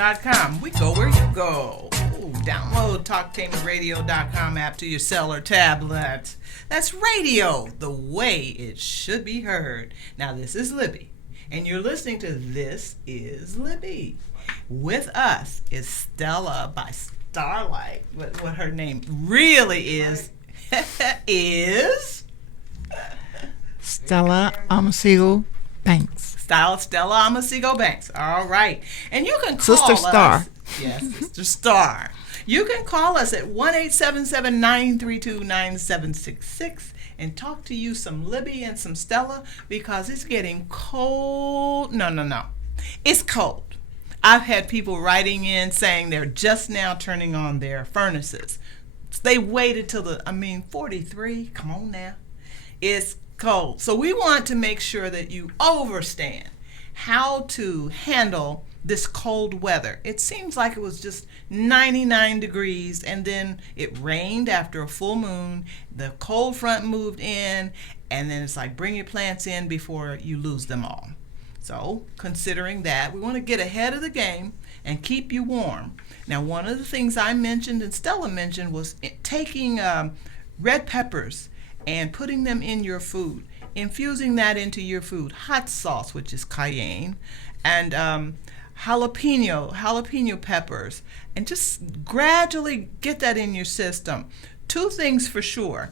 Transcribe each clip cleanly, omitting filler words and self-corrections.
talktameradio.com. We go where you go. Ooh, download talktameradio.com app to your cell or tablet. That's radio, the way it should be heard. Now, this is Libby, and you're listening to This Is Libby. With us is Stella by Starlight. What her name really is is Stella Amasigo Banks. Stella Amasigo Banks. All right. And you can call Sister Star. Yes, Sister Star. You can call us at 1-877-932-9766 and talk to you some Libby and some Stella because it's getting cold. No. It's cold. I've had people writing in saying they're just now turning on their furnaces. They waited till 43. Come on now. It's cold. So we want to make sure that you understand how to handle this cold weather. It seems like it was just 99 degrees and then it rained after a full moon. The cold front moved in and then it's like bring your plants in before you lose them all. So considering that, we want to get ahead of the game and keep you warm. Now, one of the things I mentioned and Stella mentioned was taking red peppers and putting them in your food, infusing that into your food, hot sauce, which is cayenne, and jalapeno peppers, and just gradually get that in your system. Two things for sure.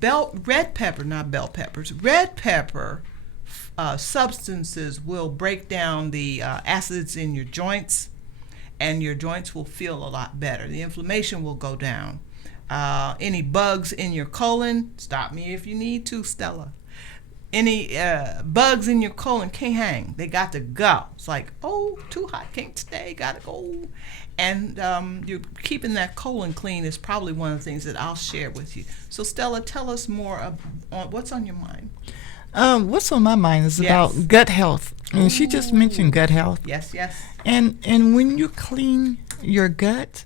Red pepper substances will break down the acids in your joints, and your joints will feel a lot better. The inflammation will go down. Any bugs in your colon, stop me if you need to, Stella. Any bugs in your colon can't hang. They got to go. It's like, too hot, can't stay, gotta go. And you're keeping that colon clean is probably one of the things that I'll share with you. So Stella, tell us more on what's on your mind. What's on my mind is about gut health. And she just mentioned gut health. Yes. And when you clean your gut,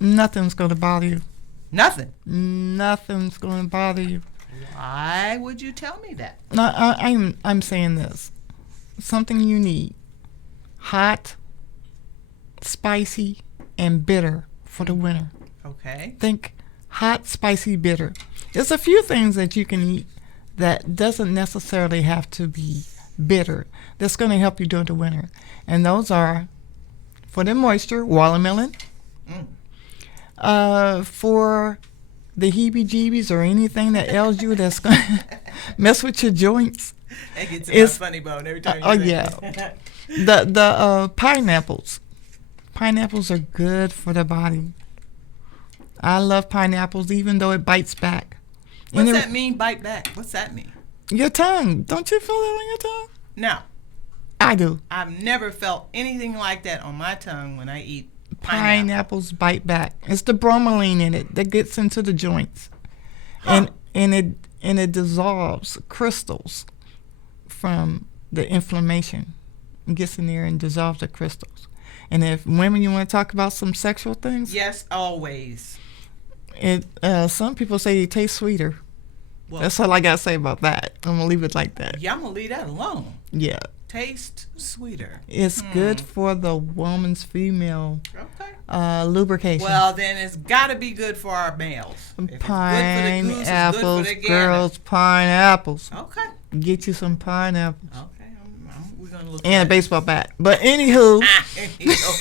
nothing's going to bother you. Nothing? Nothing's going to bother you. Why would you tell me that? No, I'm saying this. Something you need. Hot, spicy, and bitter for the winter. Okay. Think hot, spicy, bitter. There's a few things that you can eat that doesn't necessarily have to be bitter. That's going to help you during the winter. And those are, for the moisture, watermelon. For the heebie-jeebies or anything that ails you that's going to mess with your joints. That gets in my funny bone every time you say it. The pineapples. Pineapples are good for the body. I love pineapples even though it bites back. What's that mean, bite back? What's that mean? Your tongue. Don't you feel that on your tongue? No. I do. I've never felt anything like that on my tongue when I eat pineapples bite back. It's the bromelain in it that gets into the joints. Huh. And it dissolves crystals from the inflammation. It gets in there and dissolves the crystals. And if women, you want to talk about some sexual things? Yes, always. Some people say it tastes sweeter. Well, that's all I got to say about that. I'm going to leave it like that. Yeah, I'm going to leave that alone. Yeah. Taste sweeter. It's good for the woman's female lubrication. Well, then it's got to be good for our males. Pineapples, girls, pineapples. Okay. Get you some pineapples. Okay. We're going to look and a baseball bat. But anywho.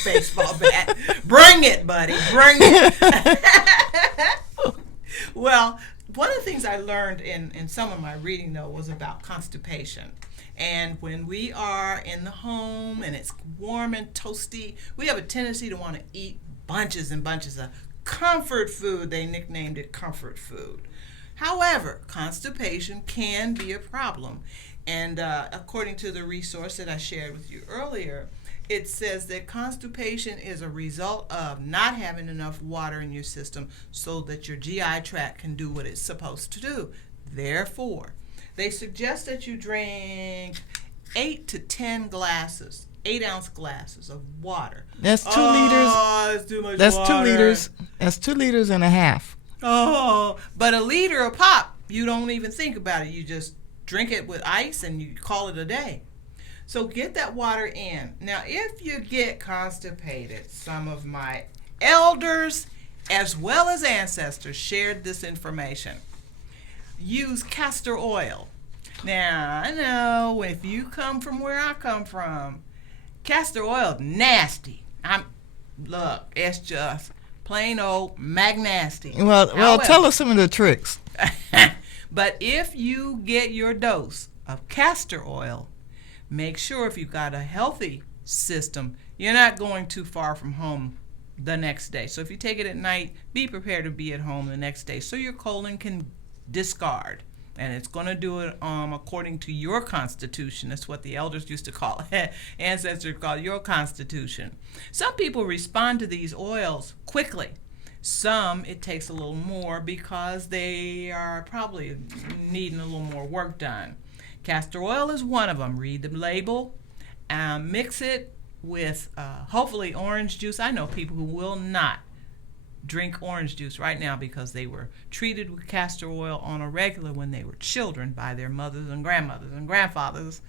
Baseball bat. Bring it, buddy. Bring it. Well, one of the things I learned in some of my reading, though, was about constipation. And when we are in the home and it's warm and toasty, we have a tendency to want to eat bunches and bunches of comfort food. They nicknamed it comfort food. However, constipation can be a problem. And according to the resource that I shared with you earlier, it says that constipation is a result of not having enough water in your system so that your GI tract can do what it's supposed to do. Therefore, they suggest that you drink 8 to 10 glasses, 8-ounce glasses of water. That's 2 liters. That's too much That's water. 2 liters. That's 2 liters and a half. Oh, but a liter of pop, you don't even think about it. You just drink it with ice and you call it a day. So get that water in. Now, if you get constipated, some of my elders as well as ancestors shared this information. Use castor oil. Now, I know if you come from where I come from, castor oil is nasty. Look, it's just plain old nasty. Well, However, tell us some of the tricks. but if you get your dose of castor oil, make sure if you've got a healthy system, you're not going too far from home the next day. So if you take it at night, be prepared to be at home the next day so your colon can discard. And it's going to do it according to your constitution. That's what the elders used to call it. Ancestors call it your constitution. Some people respond to these oils quickly. Some, it takes a little more because they are probably needing a little more work done. Castor oil is one of them. Read the label. Mix it with hopefully orange juice. I know people who will not drink orange juice right now because they were treated with castor oil on a regular when they were children by their mothers and grandmothers and grandfathers.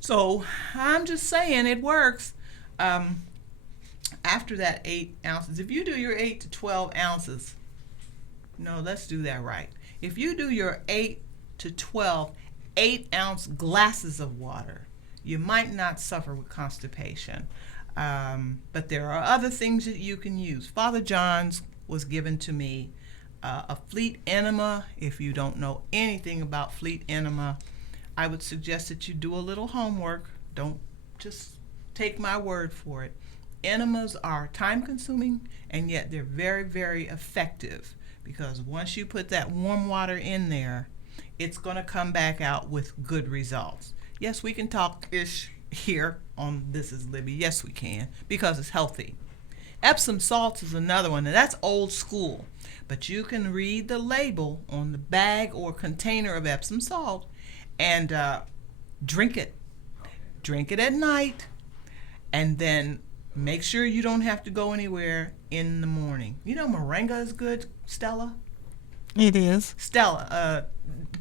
So I'm just saying it works. After that 8 ounces, if you do your 8 to 12 ounces, no, let's do that right. If you do your 8 to 12 8-ounce glasses of water, you might not suffer with constipation. But there are other things that you can use. Father John's was given to me a fleet enema. If you don't know anything about fleet enema, I would suggest that you do a little homework. Don't just take my word for it. Enemas are time consuming and yet they're very, very effective because once you put that warm water in there, it's going to come back out with good results. Yes, we can talk-ish here on This Is Libby. Yes, we can, because it's healthy. Epsom salts is another one, and that's old school. But you can read the label on the bag or container of Epsom salt and drink it. Drink it at night, and then make sure you don't have to go anywhere in the morning. You know moringa is good, Stella? It is. Stella,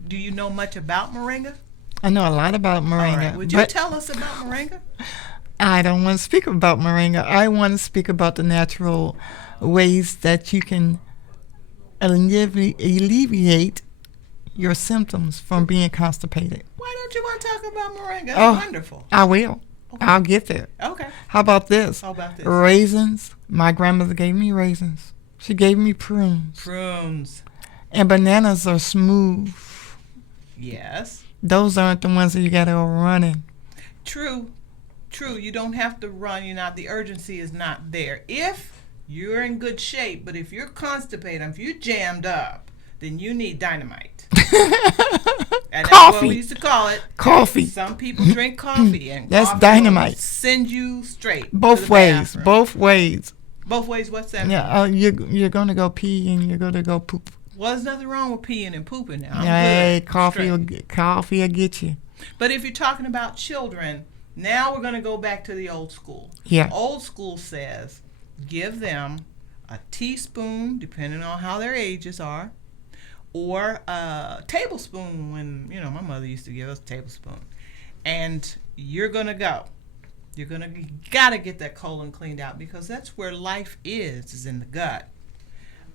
do you know much about moringa? I know a lot about moringa. All right. Would you tell us about moringa? I don't want to speak about moringa. I want to speak about the natural ways that you can alleviate your symptoms from being constipated. Why don't you want to talk about moringa? That's wonderful. I will. Okay. I'll get there. Okay. How about this? How about this? Raisins. My grandmother gave me raisins. She gave me prunes. Prunes. And bananas are smooth. Yes. Those aren't the ones that you got to go running. True. You don't have to run. The urgency is not there. If you're in good shape, but if you're constipated, if you're jammed up, then you need dynamite. And that's coffee. What we used to call it. Coffee. Some people drink coffee, and that's coffee dynamite. Will send you straight. Both to the ways. bathroom. Both ways. Both ways. What's that? Yeah. You're going to go pee and you're going to go poop. Well, there's nothing wrong with peeing and pooping now. Hey, coffee will get you. But if you're talking about children, now we're going to go back to the old school. Yeah. Old school says give them a teaspoon, depending on how their ages are, or a tablespoon when, my mother used to give us a tablespoon. And you're going to go. You got to get that colon cleaned out because that's where life is in the gut.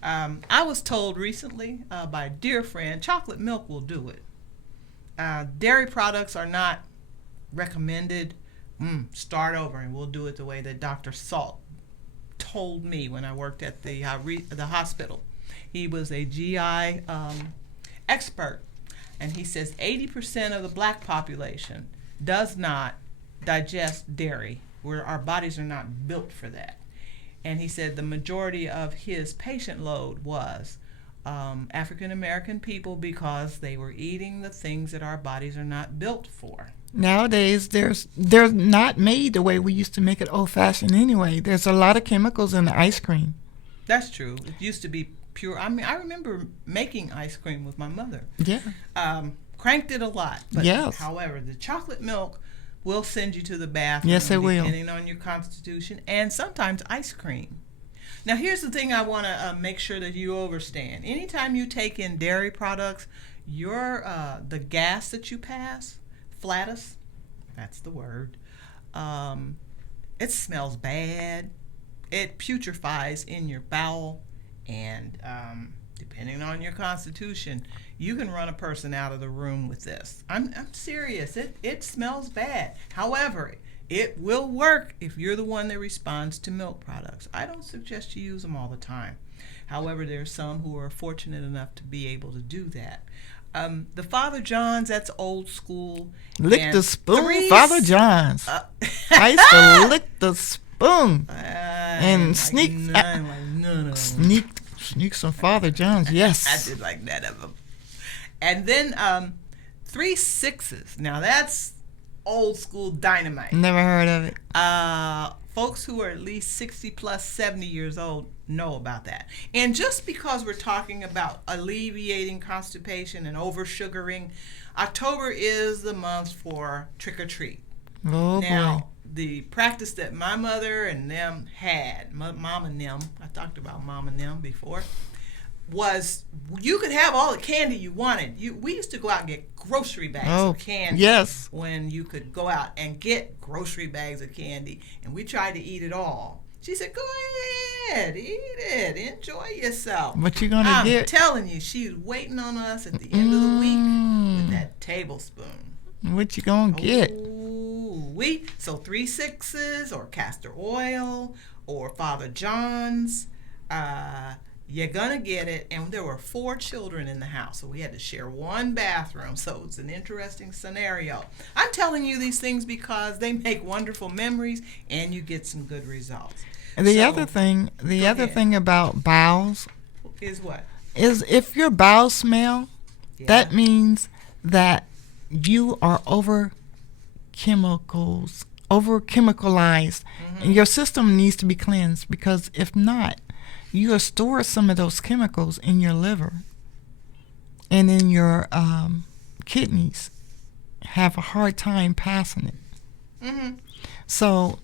I was told recently by a dear friend, chocolate milk will do it. Dairy products are not recommended. Start over and we'll do it the way that Dr. Salt told me when I worked at the hospital. He was a GI expert, and he says 80% of the black population does not digest dairy, where our bodies are not built for that. And he said the majority of his patient load was African American people because they were eating the things that our bodies are not built for. Nowadays, they're not made the way we used to make it old-fashioned anyway. There's a lot of chemicals in the ice cream. That's true. It used to be pure. I mean, I remember making ice cream with my mother. Yeah. Cranked it a lot. But yes. However, the chocolate milk will send you to the bathroom. Yes, it will. Depending on your constitution, and sometimes ice cream. Now, here's the thing I want to make sure that you understand. Anytime you take in dairy products, the gas that you pass, flatus, That's the word. Um, it smells bad. It putrefies in your bowel, and depending on your constitution, you can run a person out of the room with this. I'm serious. It smells bad. However, it will work if you're the one that responds to milk products. I don't suggest you use them all the time. However, there are some who are fortunate enough to be able to do that. The Father John's, that's old school. Lick the spoon, Father John's. I used to lick the spoon and sneak some Father John's. Yes, I did like that of them. And then 3 6s. Now that's old school dynamite. Never heard of it. Folks who are at least 60 plus 70 years old know about that. And just because we're talking about alleviating constipation and over sugaring, October is the month for trick or treat. Oh, now, boy. The practice that my mother and them had, mom and them, I talked about mom and them before, was you could have all the candy you wanted. We used to go out and get grocery bags of candy. Yes. When you could go out and get grocery bags of candy, and we tried to eat it all. She said, "Go ahead, eat it, enjoy yourself." What you gonna get? I'm telling you, she's waiting on us at the end of the week with that tablespoon. What you gonna get? So 3 6s or castor oil or Father John's. You're gonna get it. And there were 4 children in the house, so we had to share one bathroom. So it's an interesting scenario. I'm telling you these things because they make wonderful memories, and you get some good results. And the other thing about bowels is what? Is if your bowels smell, that means that you are over chemicalized, and your system needs to be cleansed, because if not, you will store some of those chemicals in your liver and in your kidneys, have a hard time passing it. Mm-hmm. So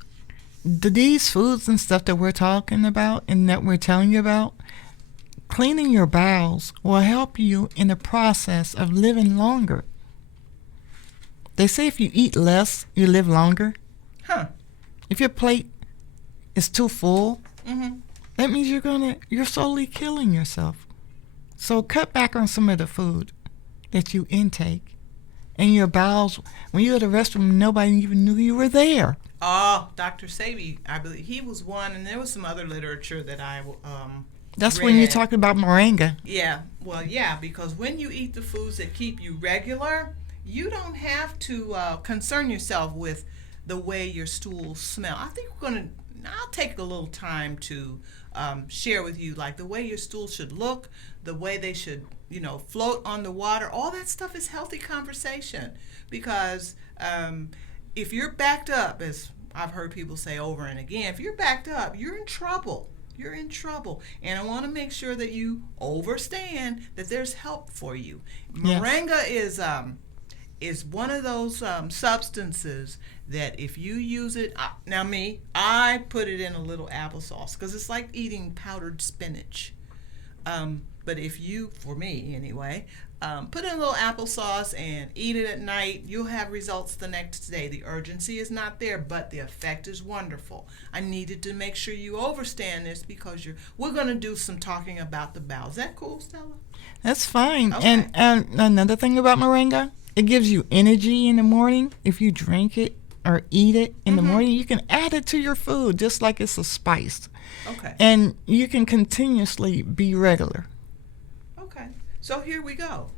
these foods and stuff that we're talking about and that we're telling you about, cleaning your bowels will help you in the process of living longer. They say if you eat less, you live longer. Huh. If your plate is too full, mm-hmm. that means you're slowly killing yourself. So cut back on some of the food that you intake. And your bowels, when you go to the restroom, nobody even knew you were there. Oh, Dr. Sabi, I believe he was one, and there was some other literature that I That's read. when you're talking about moringa. Yeah, well, yeah, because when you eat the foods that keep you regular, you don't have to concern yourself with the way your stools smell. I think I'll take a little time to share with you, like, the way your stools should look, the way they should, float on the water. All that stuff is healthy conversation, because if you're backed up, as I've heard people say over and again, if you're backed up, you're in trouble. You're in trouble. And I want to make sure that you understand that there's help for you. Yes. Moringa is one of those substances that if you use it, I put it in a little applesauce, because it's like eating powdered spinach. But if you, for me anyway, put in a little applesauce and eat it at night, you'll have results the next day. The urgency is not there, but the effect is wonderful. I needed to make sure you understand this, because we're going to do some talking about the bowel. Is that cool, Stella? That's fine. Okay. And another thing about moringa, it gives you energy in the morning. If you drink it or eat it in the morning, you can add it to your food just like it's a spice. Okay. And you can continuously be regular. Okay. So here we go.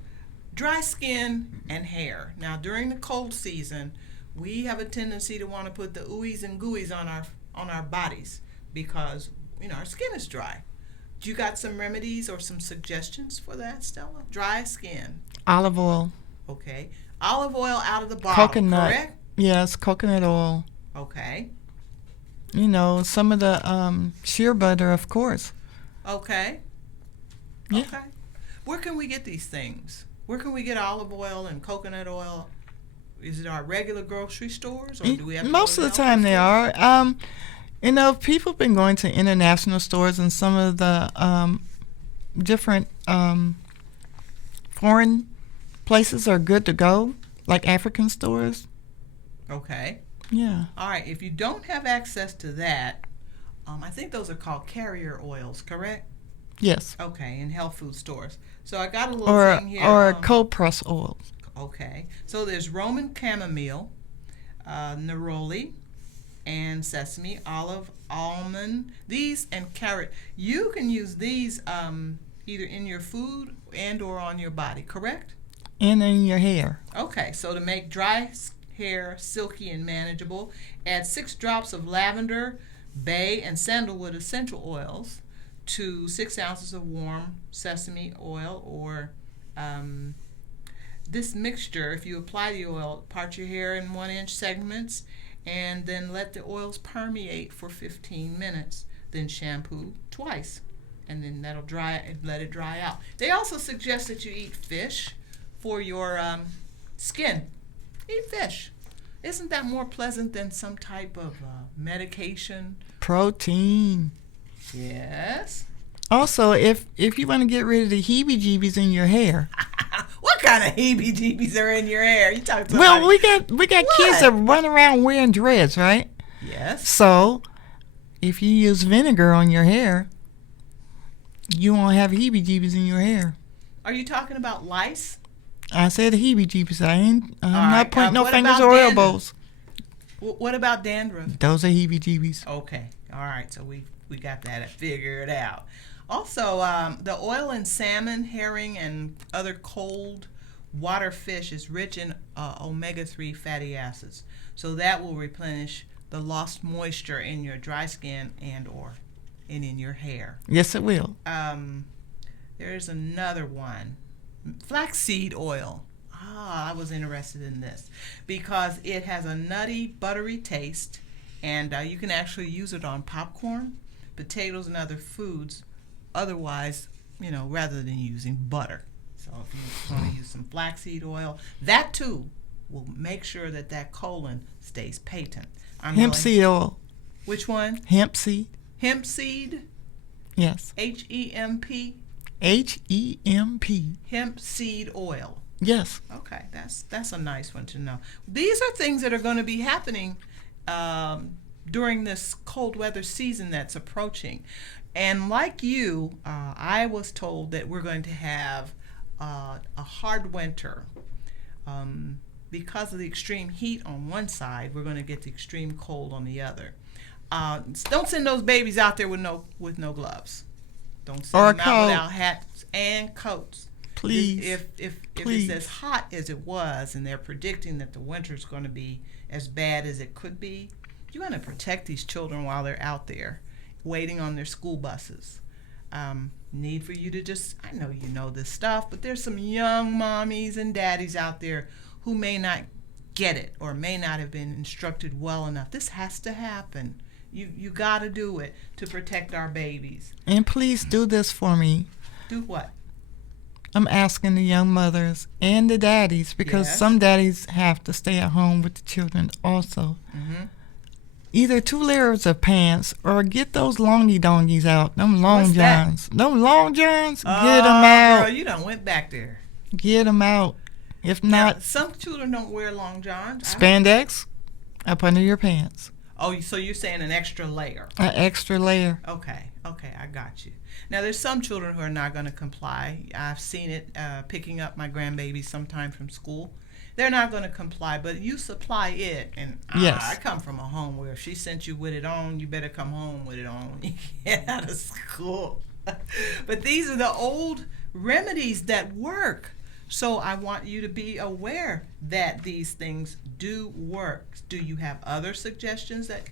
Dry skin and hair. Now, during the cold season, we have a tendency to want to put the ooeyes and gooeys on our bodies, because our skin is dry. Do you got some remedies or some suggestions for that, Stella? Dry skin. Olive oil. Okay. Olive oil out of the bottle, coconut. Correct? Yes, coconut oil. Okay. Some of the shea butter, of course. Okay. Yeah. Okay. Where can we get these things? Where can we get olive oil and coconut oil? Is it our regular grocery stores, or do we have to Most go to of the time they are. People have been going to international stores, and some of the different foreign places are good to go, like African stores. Okay. Yeah. All right. If you don't have access to that, I think those are called carrier oils, correct? Yes. Okay, in health food stores. So I got a little Or thing here. cold press oil. Okay. So there's Roman chamomile, neroli, and sesame, olive, almond, these and carrot. You can use these either in your food and or on your body, correct? And in your hair. Okay, so to make dry hair silky and manageable, add 6 drops of lavender, bay, and sandalwood essential oils to 6 ounces of warm sesame oil or this mixture. If you apply the oil, part your hair in 1-inch segments and then let the oils permeate for 15 minutes. Then shampoo twice, and then that'll dry and let it dry out. They also suggest that you eat fish for your skin. Eat fish. Isn't that more pleasant than some type of medication? Protein. Yes. Also, if you want to get rid of the heebie-jeebies in your hair. What kind of heebie-jeebies are in your hair? You talking about? Well, we got kids that run around wearing dreads, right? Yes. So, if you use vinegar on your hair, you won't have heebie-jeebies in your hair. Are you talking about lice? I said heebie-jeebies. I'm right, not pointing no what fingers about or dandruff? elbows. What about dandruff? Those are heebie-jeebies. Okay. All right. So we got that figured out. Also, the oil in salmon, herring, and other cold water fish is rich in omega-3 fatty acids. So that will replenish the lost moisture in your dry skin and in your hair. Yes, it will. There's another one. Flaxseed oil. I was interested in this because it has a nutty, buttery taste, and you can actually use it on popcorn, potatoes, and other foods. Otherwise, rather than using butter. So if you want to use some flaxseed oil, that too will make sure that colon stays patent. Hemp seed oil. Which one? Hemp seed. Hemp seed? Yes. H-E-M-P? H-E-M-P. Hemp seed oil. Yes. Okay, that's a nice one to know. These are things that are going to be happening during this cold weather season that's approaching. And like you, I was told that we're going to have a hard winter. Because of the extreme heat on one side, we're going to get the extreme cold on the other. Don't send those babies out there with no gloves. Don't send them out without hats and coats. Please. If it's as hot as it was, and they're predicting that the winter is going to be as bad as it could be, you want to protect these children while they're out there waiting on their school buses. Need for you to I know you know this stuff, but there's some young mommies and daddies out there who may not get it or may not have been instructed well enough. This has to happen. You got to do it to protect our babies. And please do this for me. Do what? I'm asking the young mothers and the daddies, because some daddies have to stay at home with the children also. Mm-hmm. Either 2 layers of pants or get those longy dongies out. Them long What's that? johns. Them long johns, get them out. Girl, you done went back there. Get them out. If Now, not, some children don't wear long johns. spandex up under your pants. Oh, so you're saying an extra layer. An extra layer. Okay, I got you. Now, there's some children who are not going to comply. I've seen it picking up my grandbaby sometime from school. They're not going to comply, but you supply it. And Yes. I come from a home where if she sent you with it on, you better come home with it on when you get out of school. But these are the old remedies that work. So I want you to be aware that these things do work. Do you have other suggestions that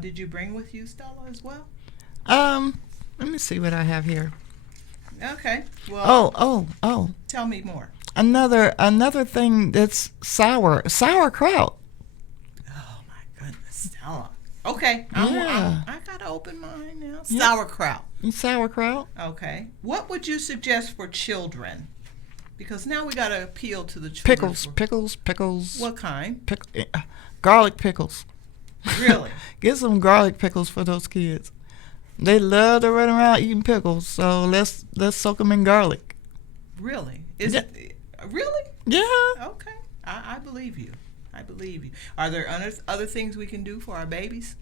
did you bring with you, Stella, as well? Let me see what I have here. Okay. Well. Oh. Tell me more. Another thing that's sauerkraut. Oh my goodness, Stella. Okay. Yeah. I got an open mind now. Yeah. Sauerkraut. Sauerkraut. Okay. What would you suggest for children? Because now we got to appeal to the children. Pickles. What kind? Garlic pickles. Really? Get some garlic pickles for those kids. They love to run around eating pickles, so let's soak them in garlic. Really? Is it really? Yeah. Okay. I believe you. believe you. Are there other things we can do for our babies?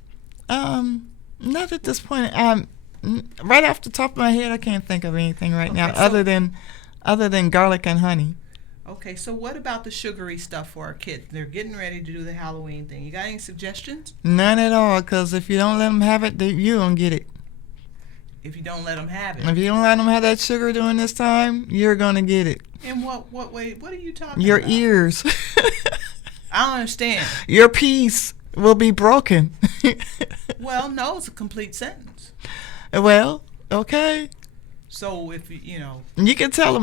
Not at this point. Right off the top of my head, I can't think of anything right now other than garlic and honey. Okay, so what about the sugary stuff for our kids? They're getting ready to do the Halloween thing. You got any suggestions? None at all, because if you don't let them have it, you don't get it. If you don't let them have it. If you don't let them have that sugar during this time, you're going to get it. In what way? What are you talking Your about? ears. I don't understand. Your peace will be broken. Well, no, it's a complete sentence. Well, okay. So if you know, you can tell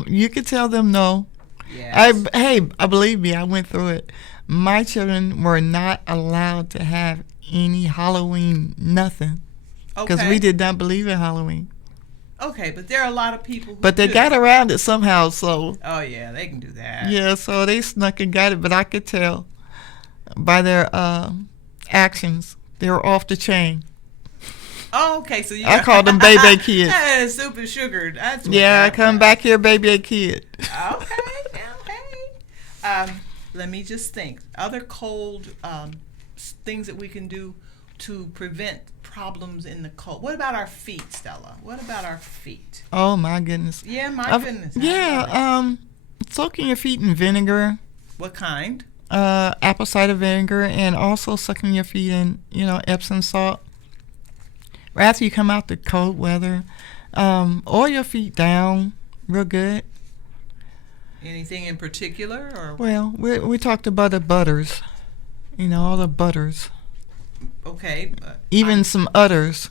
them no. Yes. I believe me, I went through it. My children were not allowed to have any Halloween nothing because we did not believe in Halloween. Okay, but there are a lot of people who But they do. got around it somehow, so. Oh, yeah, they can do that. Yeah, so they snuck and got it, but I could tell by their actions. They were off the chain. Oh, okay, so I called them baby kids. That is super sugared. That's what Yeah, I that come was. back here, baby kid. Okay. Let me just think. Other cold things that we can do to prevent problems in the cold. What about our feet, Stella? What about our feet? Oh my goodness. Yeah, my goodness. Yeah, soaking your feet in vinegar. What kind? Apple cider vinegar, and also soaking your feet in, Epsom salt. Right after you come out the cold weather, oil your feet down real good. Anything in particular, or? Well, we talked about the butters, all the butters. Okay. Even some udders.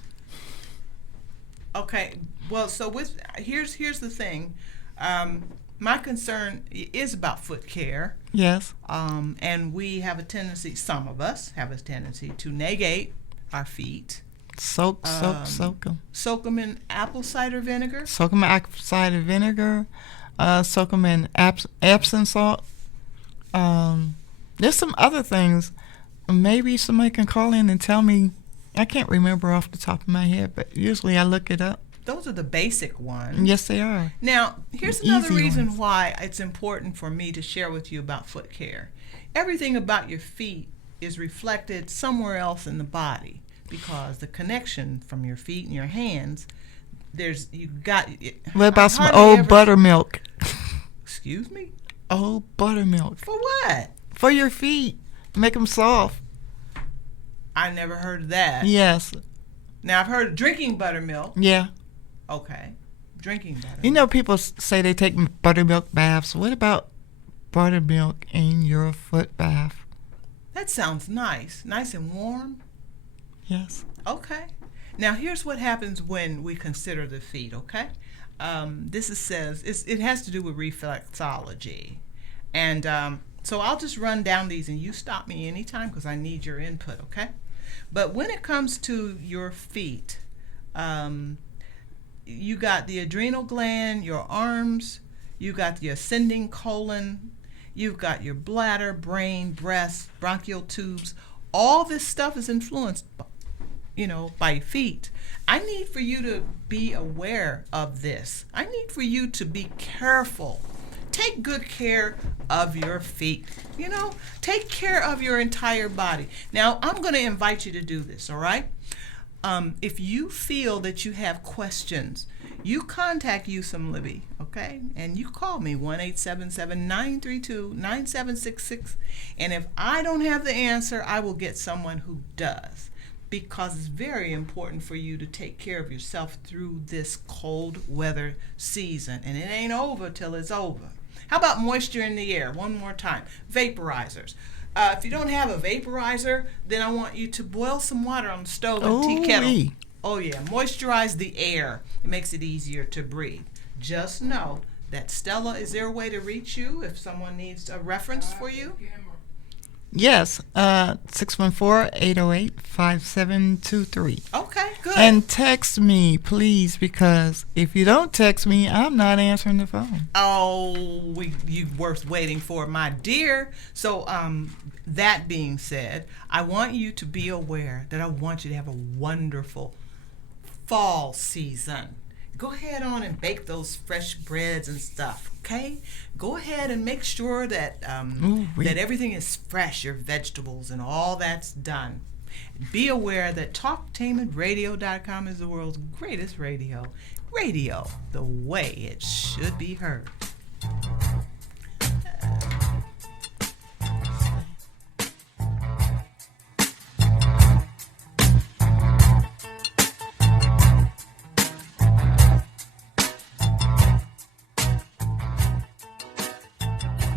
Okay. Well, so here's the thing. My concern is about foot care. Yes. And we have a tendency, some of us have a tendency to negate our feet. Soak them. Soak them in apple cider vinegar. Soak them in apple cider vinegar. Soak them in Epsom salt. There's some other things. Maybe somebody can call in and tell me. I can't remember off the top of my head, but usually I look it up. Those are the basic ones. Yes, they are. Now, here's The another easy reason ones. why it's important for me to share with you about foot care. Everything about your feet is reflected somewhere else in the body because the connection from your feet and your hands, What about some old buttermilk? Excuse me? Old buttermilk. For what? For your feet. Make them soft. I never heard of that. Yes. Now, I've heard of drinking buttermilk. Yeah. Okay. Drinking buttermilk. People say they take buttermilk baths. What about buttermilk in your foot bath? That sounds nice. Nice and warm. Yes. Okay. Now, here's what happens when we consider the feet, okay? It has to do with reflexology. And so I'll just run down these and you stop me anytime because I need your input, okay? But when it comes to your feet, you got the adrenal gland, your arms, you got the ascending colon, you've got your bladder, brain, breast, bronchial tubes. All this stuff is influenced by your feet. I need for you to be aware of this. I need for you to be careful. Take good care of your feet. Take care of your entire body. Now, I'm going to invite you to do this, all right? If you feel that you have questions, you contact Is Libby, okay? And you call me 1-877-932-9766. And if I don't have the answer, I will get someone who does. Because it's very important for you to take care of yourself through this cold weather season. And it ain't over till it's over. How about moisture in the air? One more time. Vaporizers. If you don't have a vaporizer, then I want you to boil some water on the stove and tea kettle. Oh, yeah. Moisturize the air. It makes it easier to breathe. Just know that Stella, is there a way to reach you if someone needs a reference for you? Yes, 614-808-5723. Okay, good. And text me, please, because if you don't text me, I'm not answering the phone. Oh, you worth waiting for, my dear. So, that being said, I want you to be aware that I want you to have a wonderful fall season. go ahead on and bake those fresh breads and stuff. Okay, go ahead and make sure that that everything is fresh, your vegetables and all that's done. Be aware that TalkTainmentRadio.com is the world's greatest radio. Radio, the way it should be heard.